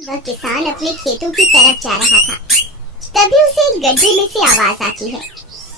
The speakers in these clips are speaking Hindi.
वह किसान अपने खेतों की तरफ जा रहा था। तभी उसे एक गड्ढे में से आवाज आती है।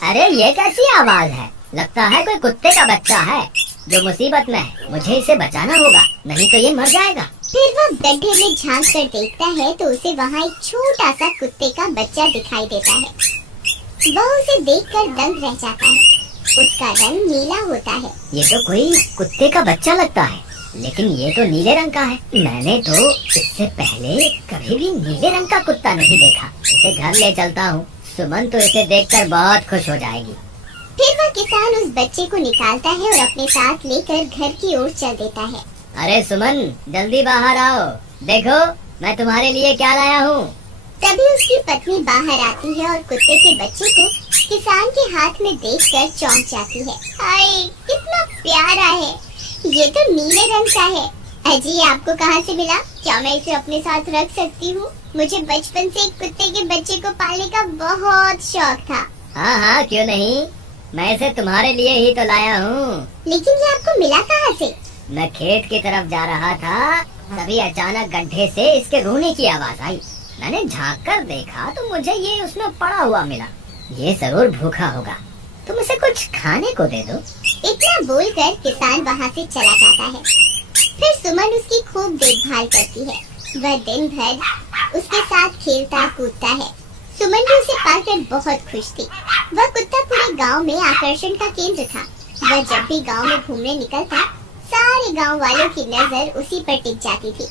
अरे ये कैसी आवाज है? लगता है कोई कुत्ते का बच्चा है जो मुसीबत में है। मुझे इसे बचाना होगा, नहीं तो ये मर जाएगा। फिर वह गड्ढे में झांक कर देखता है तो उसे वहाँ एक छोटा सा कुत्ते का बच्चा दिखाई देता है। वह उसे देखकर दंग रह जाता है। उसका रंग नीला होता है। ये तो कोई कुत्ते का बच्चा लगता है, लेकिन ये तो नीले रंग का है। मैंने तो इससे पहले कभी भी नीले रंग का कुत्ता नहीं देखा। इसे घर ले चलता हूँ, सुमन तो इसे देखकर बहुत खुश हो जाएगी। फिर वह किसान उस बच्चे को निकालता है और अपने साथ लेकर घर की ओर चल देता है। अरे सुमन, जल्दी बाहर आओ, देखो मैं तुम्हारे लिए क्या लाया हूँ। तभी उसकी पत्नी बाहर आती है और कुत्ते के बच्चे को किसान के हाथ में देखकर चौंक जाती है। हाय, कितना प्यारा है। ये तो नीले रंग का है। अजी, आपको कहाँ से मिला? क्या मैं इसे अपने साथ रख सकती हूँ? मुझे बचपन से एक कुत्ते के बच्चे को पालने का बहुत शौक था। हाँ हाँ, क्यों नहीं, मैं इसे तुम्हारे लिए ही तो लाया हूँ। लेकिन ये आपको मिला कहाँ से? मैं खेत की तरफ जा रहा था, तभी अचानक गड्ढे से इसके रोने की आवाज आई। मैंने झांक कर देखा तो मुझे ये उसमें पड़ा हुआ मिला। ये जरूर भूखा होगा, तुम इसे कुछ खाने को दे दो। इतना बोलकर किसान वहाँ से चला जाता है। फिर सुमन उसकी खूब देखभाल करती है। वह दिन भर उसके साथ खेलता कूदता है। सुमन भी उसे पाकर बहुत खुश थी। वह कुत्ता पूरे गांव में आकर्षण का केंद्र था। वह जब भी गांव में घूमने निकलता, सारे गांव वालों की नजर उसी पर टिक जाती थी,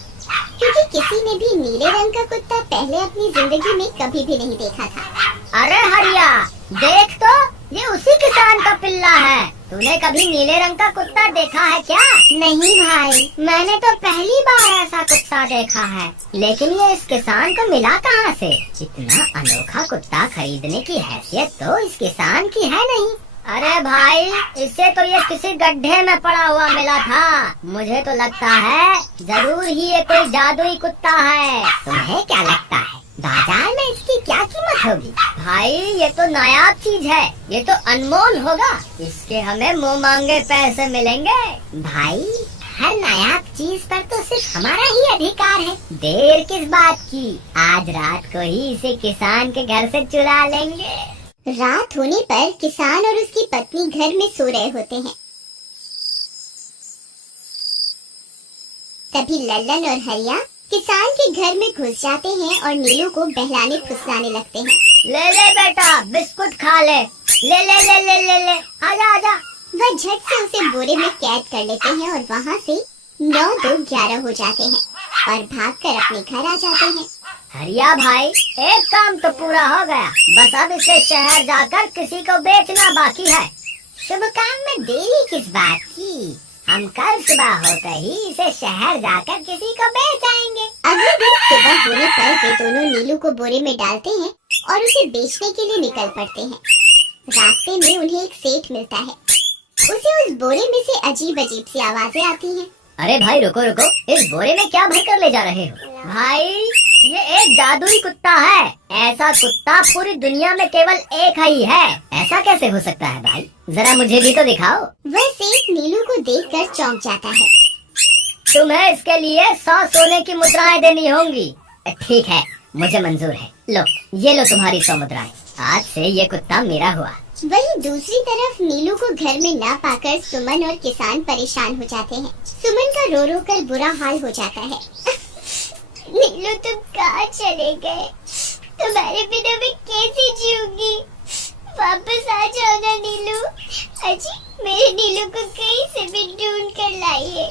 क्योंकि किसी ने भी नीले रंग का कुत्ता पहले अपनी जिंदगी में कभी भी नहीं देखा था। अरे हरिया, देख तो, ये उसी किसान का पिल्ला है। तूने कभी नीले रंग का कुत्ता देखा है क्या? नहीं भाई, मैंने तो पहली बार ऐसा कुत्ता देखा है। लेकिन ये इस किसान को मिला कहाँ से? इतना अनोखा कुत्ता खरीदने की हैसियत तो इस किसान की है नहीं। अरे भाई, इससे तो ये किसी गड्ढे में पड़ा हुआ मिला था। मुझे तो लगता है जरूर ही ये कोई जादुई कुत्ता है। तुम्हें क्या लगता है, बाजार में इसकी क्या कीमत होगी? भाई, ये तो नायाब चीज है, ये तो अनमोल होगा। इसके हमें मुंह मांगे पैसे मिलेंगे। भाई, हर नायाब चीज पर तो सिर्फ हमारा ही अधिकार है। देर किस बात की, आज रात को ही इसे किसान के घर से चुरा लेंगे। रात होने पर किसान और उसकी पत्नी घर में सो रहे होते हैं। तभी लल्लन और हरिया किसान के घर में घुस जाते हैं और नीलू को बहलाने फुसलाने लगते हैं। ले ले बेटा, बिस्कुट खा ले। ले ले ले ले ले ले, आजा आजा। वह झट से उसे बोरे में कैद कर लेते हैं और वहाँ से 9 2 11 हो जाते हैं और भागकर अपने घर आ जाते हैं। हरिया भाई, एक काम तो पूरा हो गया, बस अब इसे शहर जाकर किसी को बेचना बाकी है। शुभ काम में देरी किस बात की? हम कल सुबह होते ही इसे शहर जाकर किसी को बेच आएंगे। अगले दिन सुबह होने पर वे दोनों नीलू को बोरे में डालते हैं और उसे बेचने के लिए निकल पड़ते हैं। रास्ते में उन्हें एक सेठ मिलता है। उसे उस बोरे में से अजीब अजीब सी आवाजें आती हैं। अरे भाई, रुको रुको, इस बोरे में क्या भर कर ले जा रहे हो? भाई, ये एक जादुई कुत्ता है। ऐसा कुत्ता पूरी दुनिया में केवल एक ही है। ऐसा कैसे हो सकता है भाई? जरा मुझे भी तो दिखाओ। वह सेठ नीलू को देखकर चौंक जाता है। तुम्हें इसके लिए 100 सोने की मुद्राएं देनी होंगी। ठीक है, मुझे मंजूर है। लो, ये लो तुम्हारी 100 मुद्राएं। आज से ये कुत्ता मेरा हुआ। वहीं दूसरी तरफ नीलू को घर में न पाकर सुमन और किसान परेशान हो जाते हैं। सुमन का रो रो कर बुरा हाल हो जाता है। नीलू, तुम कहाँ चले गए? तुम्हारे बिना मैं कैसे जीऊंगी? वापस आ जाओ ना नीलू। अजी, मेरे नीलू को कहीं से भी ढूंढ कर लाइए।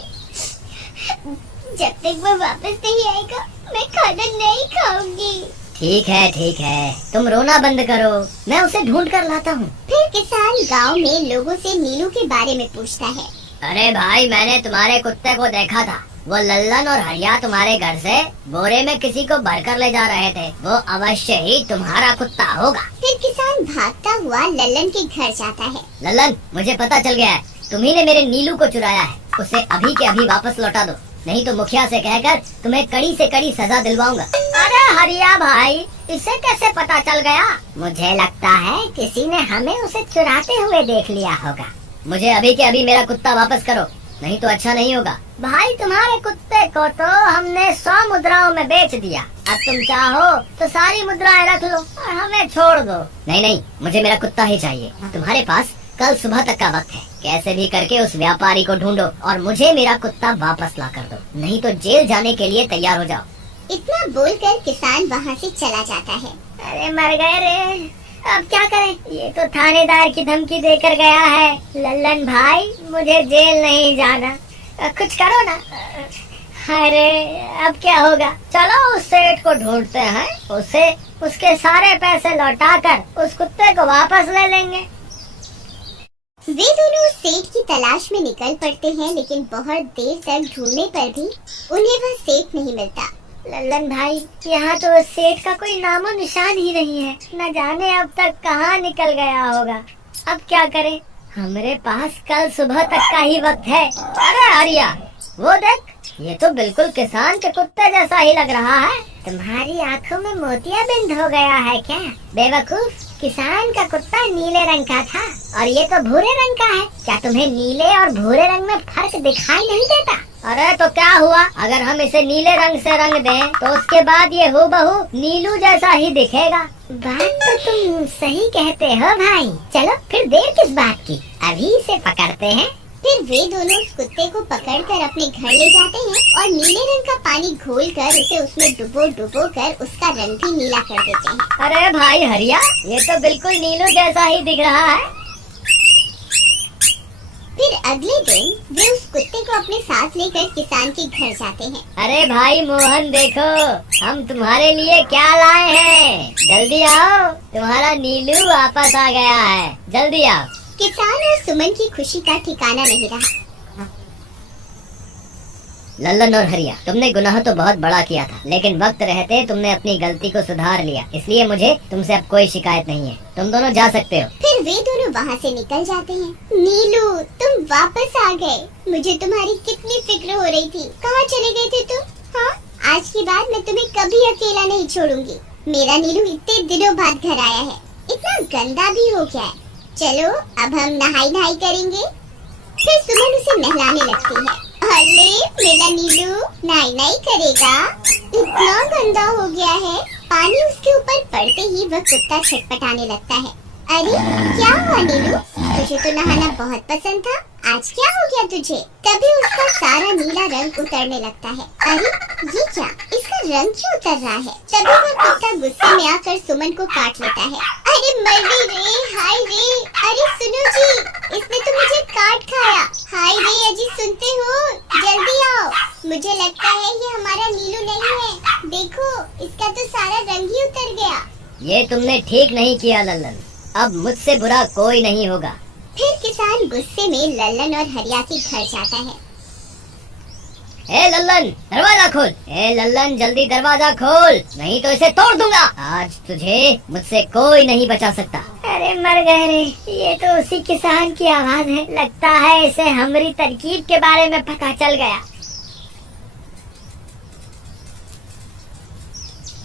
जब तक वो वापस नहीं आएगा, मैं खाना नहीं खाऊंगी। ठीक है, तुम रोना बंद करो, मैं उसे ढूंढ कर लाता हूँ। फिर किसान गांव में लोगों से नीलू के बारे में पूछता है। अरे भाई, मैंने तुम्हारे कुत्ते को देखा था। वो लल्लन और हरिया तुम्हारे घर से बोरे में किसी को भरकर ले जा रहे थे। वो अवश्य ही तुम्हारा कुत्ता होगा। फिर किसान भागता हुआ लल्लन के घर जाता है। लल्लन, मुझे पता चल गया है, तुम्ही ने मेरे नीलू को चुराया है। उसे अभी के अभी वापस लौटा दो, नहीं तो मुखिया से कहकर तुम्हें कड़ी से कड़ी सजा दिलवाऊंगा। अरे हरिया भाई, इसे कैसे पता चल गया? मुझे लगता है किसी ने हमें उसे चुराते हुए देख लिया होगा। मुझे अभी के अभी मेरा कुत्ता वापस करो, नहीं तो अच्छा नहीं होगा। भाई तुम्हारे कुत्ते को तो हमने 100 मुद्राओं में बेच दिया, अब तुम चाहो तो सारी मुद्राएं रख लो और हमें छोड़ दो। नहीं नहीं, मुझे मेरा कुत्ता ही चाहिए। तुम्हारे पास कल सुबह तक का वक्त है, कैसे भी करके उस व्यापारी को ढूंढो और मुझे मेरा कुत्ता वापस ला कर दो, नहीं तो जेल जाने के लिए तैयार हो जाओ। इतना बोलकर किसान वहाँ से चला जाता है। अरे मर गए रे, अब क्या करें, ये तो थानेदार की धमकी देकर गया है। लल्लन भाई, मुझे जेल नहीं जाना, कुछ करो ना। अरे अब क्या होगा, चलो उस सेठ को ढूंढते हैं, उसे उसके सारे पैसे लौटाकर उस कुत्ते को वापस ले लेंगे। वे दोनों उस सेठ की तलाश में निकल पड़ते हैं, लेकिन बहुत देर तक ढूंढने पर भी उन्हें वह सेठ नहीं मिलता। लल्लन भाई, यहाँ तो उस सेठ का कोई नामो निशान ही नहीं है, न जाने अब तक कहाँ निकल गया होगा। अब क्या करें, हमारे पास कल सुबह तक का ही वक्त है। अरे आर्या, वो देख, ये तो बिल्कुल किसान के कुत्ते जैसा ही लग रहा है। तुम्हारी आंखों में मोतियाबिंद हो गया है क्या? बेवकूफ, किसान का कुत्ता नीले रंग का था और ये तो भूरे रंग का है। क्या तुम्हें नीले और भूरे रंग में फर्क दिखाई नहीं देता? अरे तो क्या हुआ, अगर हम इसे नीले रंग से रंग दें तो उसके बाद ये हूबहू नीलू जैसा ही दिखेगा। बात तो तुम सही कहते हो भाई। चलो फिर देर किस बात की, अभी इसे पकड़ते हैं। फिर वे दोनों उस कुत्ते को पकड़कर अपने घर ले जाते हैं और नीले रंग का पानी घोलकर उसे उसमें डुबो कर उसका रंग भी नीला कर देते हैं। अरे भाई हरिया, ये तो बिल्कुल नीलू जैसा ही दिख रहा है। फिर अगले दिन वे उस कुत्ते को अपने साथ लेकर किसान के घर जाते हैं। अरे भाई मोहन, देखो हम तुम्हारे लिए क्या लाए हैं, जल्दी आओ, तुम्हारा नीलू वापस आ गया है, जल्दी आओ। किसान और सुमन की खुशी का ठिकाना नहीं रहा। लल्लन और हरिया, तुमने गुनाह तो बहुत बड़ा किया था, लेकिन वक्त रहते तुमने अपनी गलती को सुधार लिया, इसलिए मुझे तुमसे अब कोई शिकायत नहीं है, तुम दोनों जा सकते हो। फिर वे दोनों वहाँ से निकल जाते हैं। नीलू, तुम वापस आ गए, मुझे तुम्हारी कितनी फिक्र हो रही थी। कहाँ चले गए थे तुम? हाँ, आज के बाद मैं तुम्हें कभी अकेला नहीं छोड़ूंगी। मेरा नीलू इतने दिनों बाद घर आया है, इतना गंदा भी हो गया है। चलो अब हम नहाई करेंगे। फिर सुमन उसे नहलाने लगती है। अरे मेरा नीलू नहाई करेगा, इतना गंदा हो गया है। पानी उसके ऊपर पड़ते ही वह कुत्ता छटपटाने लगता है। अरे क्या हुआ नीलू, तुझे तो नहाना बहुत पसंद था, आज क्या हो गया तुझे? तभी उसका सारा नीला रंग उतरने लगता है। अरे ये क्या, इसका रंग क्यों उतर रहा है? तभी वह कुत्ता गुस्से में आकर सुमन को काट लेता है। अरे मर गई रे, हाय रे। अरे सुनो जी, इसने तो मुझे काट खाया। हाय रे अजी, सुनते हो? जल्दी आओ, मुझे लगता है ये हमारा नीलू नहीं है। देखो, इसका तो सारा रंग ही उतर गया। ये तुमने ठीक नहीं किया लल्लन, अब मुझसे बुरा कोई नहीं होगा। फिर किसान गुस्से में लल्लन और हरिया के घर जाता है। ए लल्लन, दरवाजा खोल। ए लल्लन, जल्दी दरवाजा खोल, नहीं तो इसे तोड़ दूंगा। आज तुझे मुझसे कोई नहीं बचा सकता। अरे मर गए रे, ये तो उसी किसान की आवाज है। लगता है इसे हमारी तरकीब के बारे में पता चल गया।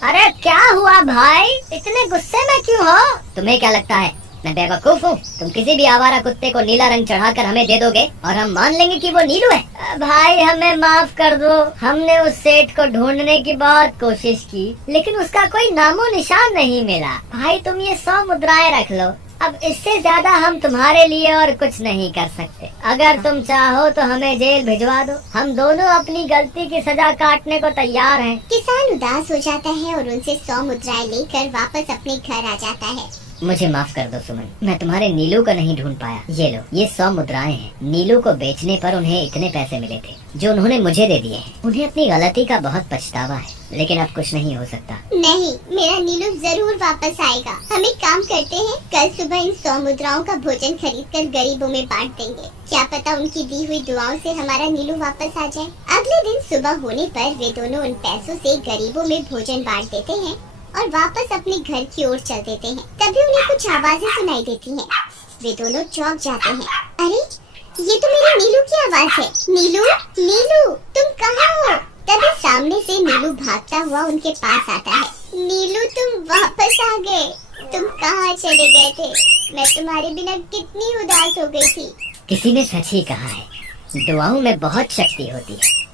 अरे क्या हुआ भाई, इतने गुस्से में क्यों हो? तुम्हें क्या लगता है मैं बेवकूफ हूँ? तुम किसी भी आवारा कुत्ते को नीला रंग चढ़ाकर हमें दे दोगे और हम मान लेंगे कि वो नीलू है? भाई हमें माफ कर दो, हमने उस सेठ को ढूंढने की बहुत कोशिश की, लेकिन उसका कोई नामो निशान नहीं मिला। भाई तुम ये 100 मुद्राएं रख लो, अब इससे ज्यादा हम तुम्हारे लिए और कुछ नहीं कर सकते। अगर तुम चाहो तो हमें जेल भिजवा दो, हम दोनों अपनी गलती की सजा काटने को तैयार हैं। किसान उदास हो जाता है और उनसे 100 मुद्राएं लेकर वापस अपने घर आ जाता है। मुझे माफ कर दो सुमन, मैं तुम्हारे नीलू को नहीं ढूंढ पाया। ये लो, ये 100 मुद्राएं हैं। नीलू को बेचने पर उन्हें इतने पैसे मिले थे जो उन्होंने मुझे दे दिए हैं। उन्हें अपनी गलती का बहुत पछतावा है, लेकिन अब कुछ नहीं हो सकता। नहीं, मेरा नीलू जरूर वापस आएगा। हम एक काम करते हैं, कल सुबह इन 100 मुद्राओं का भोजन खरीदकर गरीबों में बांट देंगे। क्या पता उनकी दी हुई दुआओं से हमारा नीलू वापस आ जाए। अगले दिन सुबह होने पर वे दोनों उन पैसों से गरीबों में भोजन बांट देते हैं और वापस अपने घर की ओर चल देते हैं। तभी उन्हें कुछ आवाजें सुनाई देती हैं। वे दोनों चौंक जाते हैं। अरे ये तो मेरे नीलू की आवाज है। नीलू, नीलू, तुम कहाँ हो? तभी सामने से नीलू भागता हुआ उनके पास आता है। नीलू, तुम वापस आ गए। तुम कहाँ चले गए थे? मैं तुम्हारे बिना कितनी उदास हो गई थी। किसी ने सच ही कहा है, दुआओं में बहुत शक्ति होती है।